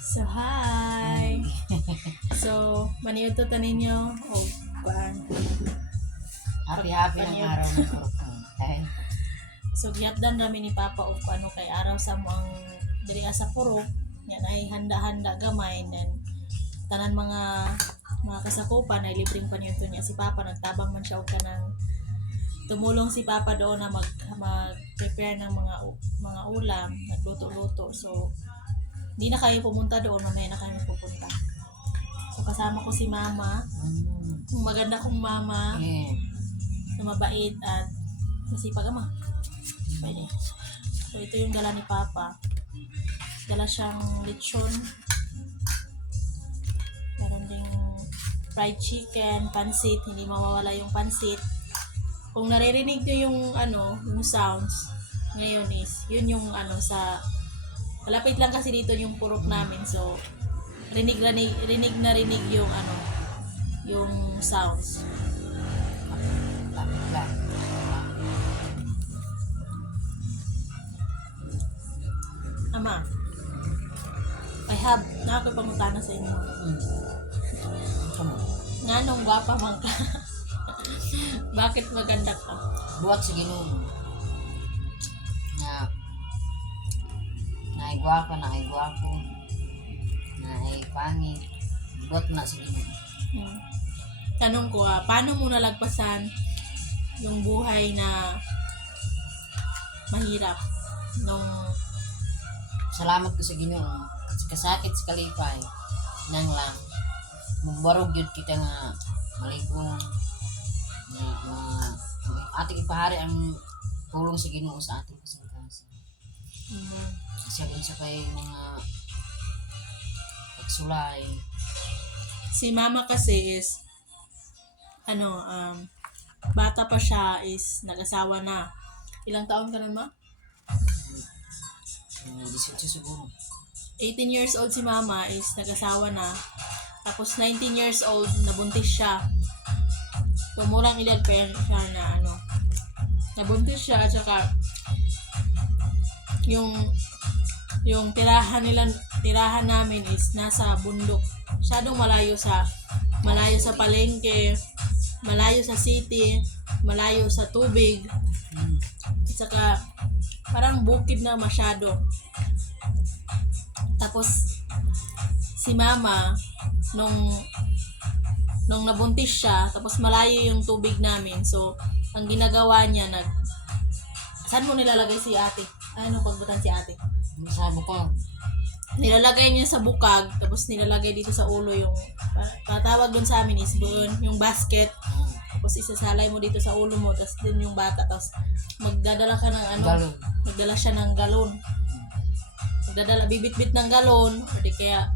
So, hi! So, maniud to taninyo o kuan. Happy ng araw ng kurkong. Okay? So, giyatdan rami ni Papa o ano kay araw sa mo ang diri sa puro. Yan ay handa-handa gamay. Then, tanan mga kasakupan ay libreng paniudto niya si Papa. Nagtabang man siya og kanang tumulong si Papa doon na mag-prepare ng mga ulam, nagluto-luto. So, hindi na kayo pumunta doon, mamaya na kayo pupunta. So, kasama ko si Mama, yung maganda kong Mama, na mabait at masipag ama. Pwede. So, ito yung dala ni Papa. Dala siyang lechon. Meron ding fried chicken, pansit, hindi mawawala yung pansit. Kung naririnig nyo yung sounds, ngayon is, yun yung sa malapit lang kasi dito yung purok namin, so rinig na rinig yung yung sounds. Ama, na ako pangutana sa inyo. Nga nung gwapa man ka, bakit maganda ka? Buhat sa Ginoo. Na ay gwapo, na ay pangit. Buhat na sa Ginoo. Tanong ko, paano mo nalagpasan yung buhay na mahirap nung Salamat ko sa Ginoo. Kasakit sa kalipay. Nang lang. Mubarog yun kita nga maligong ating ipahari ang tulong sa Ginoo sa ating kasangkasan. Kasi rin sa kay mga pagsulay. si Mama kasi is bata pa siya, is nag-asawa na. Ilang taon ka na, Ma? 18 siguro. 18 years old si Mama, is nag-asawa na. Tapos 19 years old, nabuntis siya. So, murang edad pa yan siya na nabuntis siya, at saka yung tirahan namin is nasa bundok. Masyadong malayo sa palengke, malayo sa city, malayo sa tubig. At saka parang bukid na masyado. Tapos si Mama nung nabuntis siya, tapos malayo yung tubig namin. So, ang ginagawa niya, saan mo nilalagay si ate? Ano pagbutan si ate? Sa bukog. Nilalagay niya sa bukag, tapos nilalagay dito sa ulo yung, patawag dun sa amin is doon, yung basket. Tapos isasalay mo dito sa ulo mo, tapos dun yung bata, tapos magdadala ka ng Galon. magdala siya ng galon. Bibit-bit ng galon, o di kaya,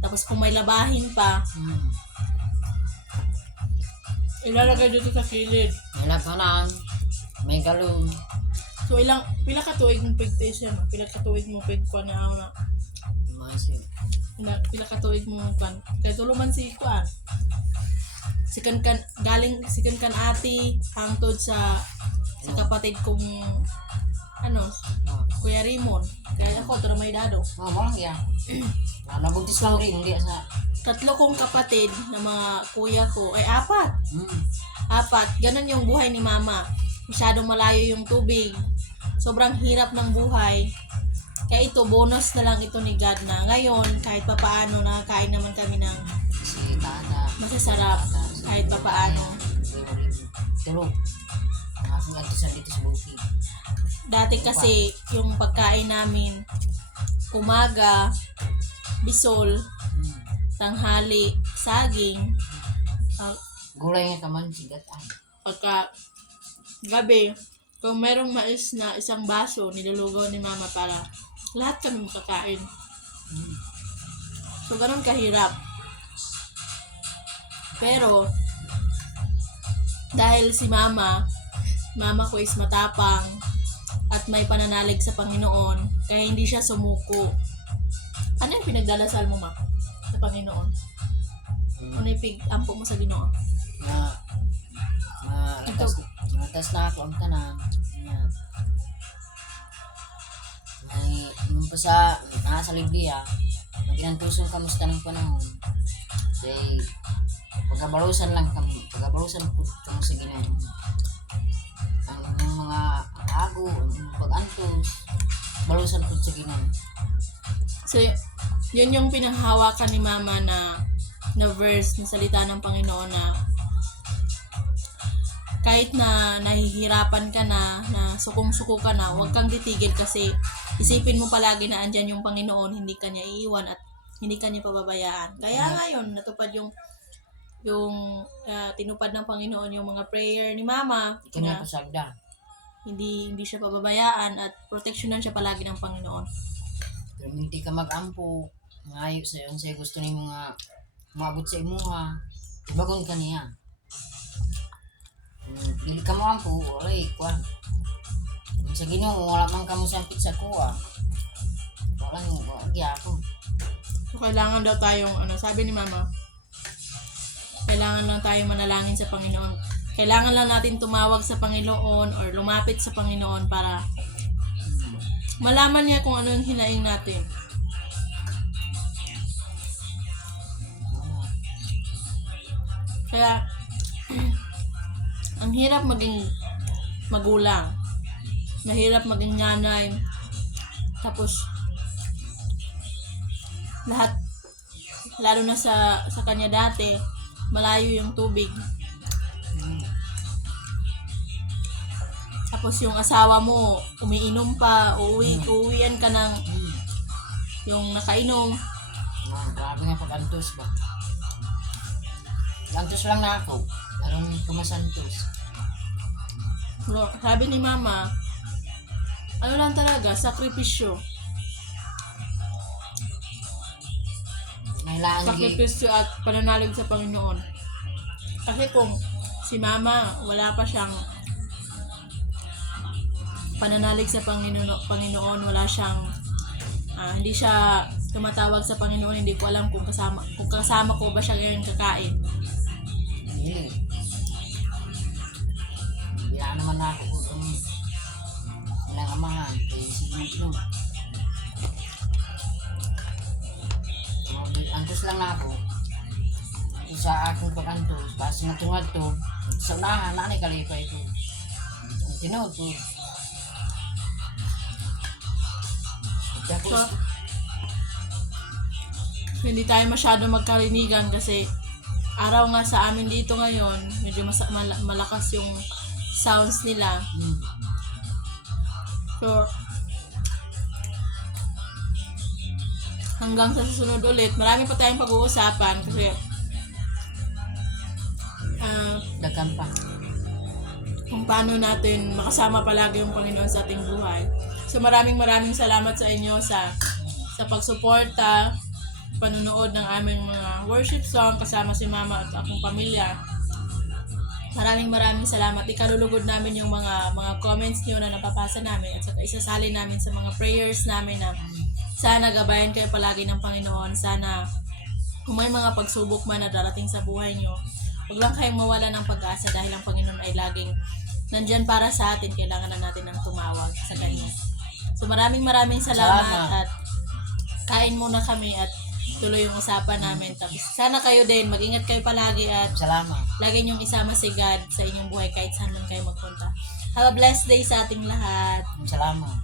tapos kung may labahin pa, ilalagay dito sa kilid. May lakanan. May galon. So, pila ka tuig mong pigtation, pila ka tuig mong pigkuan na pila ka tuig mong kuan. Kaya tuluman si kuan. Sikan kan ati hangtod sa kapatid kong Kuya Raymond. Kaya ako tara may dado. Walang yan. Nabuntis lang rin, hindi sa... Tatlo kong kapatid na mga kuya ko, ay apat. Ganun yung buhay ni Mama. Masyadong malayo yung tubig. Sobrang hirap ng buhay. Kaya ito, bonus na lang ito ni God na ngayon, kahit papaano, nakakain naman kami ng masasarap. Kahit papaano. Tulog. Nakasing antisan dito sa bukid. Dati kasi, yung pagkain namin, umaga, bisol, tanghali, saging, Gulay nga kaman sigatan. pagka gabi, kung merong mais na isang baso, nilulugaw ni Mama para lahat kami makakain. So, ganun kahirap. Pero, dahil si Mama ko is matapang at may pananalig sa Panginoon, kaya hindi siya sumuko. Ano yung pinagdalasal mo, Ma? Sa Panginoon? Ano yung ampo mo sa Ginoo? Latas na ako ang tanan. Nung pa sa nasa Libya, inantusong kamusta ng panahon. Say, pagkabalusan po kamo sa Ginoo. Ang mga ago, ang pag-antos, balusan po sa Ginoo. So, yun yung pinanghawakan ni Mama na verse na salita ng Panginoon na kahit na nahihirapan ka na sukong-suko ka na, huwag kang titigil kasi isipin mo palagi na andyan yung Panginoon, hindi ka niya iiwan at hindi ka niya pababayaan. Kaya ngayon, natupad yung tinupad ng Panginoon yung mga prayer ni Mama Kanya na pasagda. hindi siya pababayaan at proteksyonan siya palagi ng Panginoon. Pero hindi ka mag-ampo, ngayon sa gusto ni mga maabot sa imuha, ibagon ka niya. Dili ka mo ampo, oray, kwan. Sa Ginoo, wala man ka mo sampit sa kuha. Walang ako. So, kailangan daw tayong, sabi ni Mama, kailangan lang tayong manalangin sa Panginoon. Kailangan lang natin tumawag sa Panginoon or lumapit sa Panginoon para malaman niya kung ano yung hinaing natin. Kaya, ang hirap maging magulang. Mahirap maging nanay. Tapos, lahat, lalo na sa kanya dati, malayo yung tubig. Tapos yung asawa mo, umiinom pa, uuwian ka ng yung nakainom. Grabe nga pag-antos ba? Antos lang na ako. Parang kumasantos. Sabi ni Mama, ano lang talaga, sakripisyo. Kailangan Sakripisyo at pananalig sa Panginoon. Kasi kung si Mama, wala pa siyang pananalig sa Panginoon, wala siyang hindi siya tumatawag sa Panginoon, hindi ko alam kung kasama ko ba siya ngayon kakain. Hindi. Bila naman ako kung ilang amahan kay sige no. Antos lang ako. Sa akong pag-antos, basta na tungad to, sa unahan, nanay kalipay ko. Ang tinood ko. So, hindi tayo masyado magkarinigan kasi araw nga sa amin dito ngayon, medyo malakas yung sounds nila. So, hanggang sa susunod ulit, marami pa tayong pag-uusapan kasi Dagan pa. kung paano natin makasama palagi yung Panginoon sa ating buhay. So maraming salamat sa inyo sa pagsuporta, panunood ng aming mga worship song kasama si Mama at akong pamilya. Maraming salamat. Ikalulugod namin yung mga comments niyo na napapasa namin at saka isasali namin sa mga prayers namin na sana gabayan kayo palagi ng Panginoon. Sana kung may mga pagsubok man na darating sa buhay niyo, huwag lang kayong mawala ng pag-asa dahil ang Panginoon ay laging nandyan para sa atin. Kailangan na natin ng tumawag sa Kanya. So maraming salamat at kain muna kami at tuloy yung usapan namin. Tapos sana kayo din, mag-ingat kayo palagi at Salamat. lagi niyong isama si God sa inyong buhay kahit saan man kayo magpunta. Have a blessed day sa ating lahat. Salamat.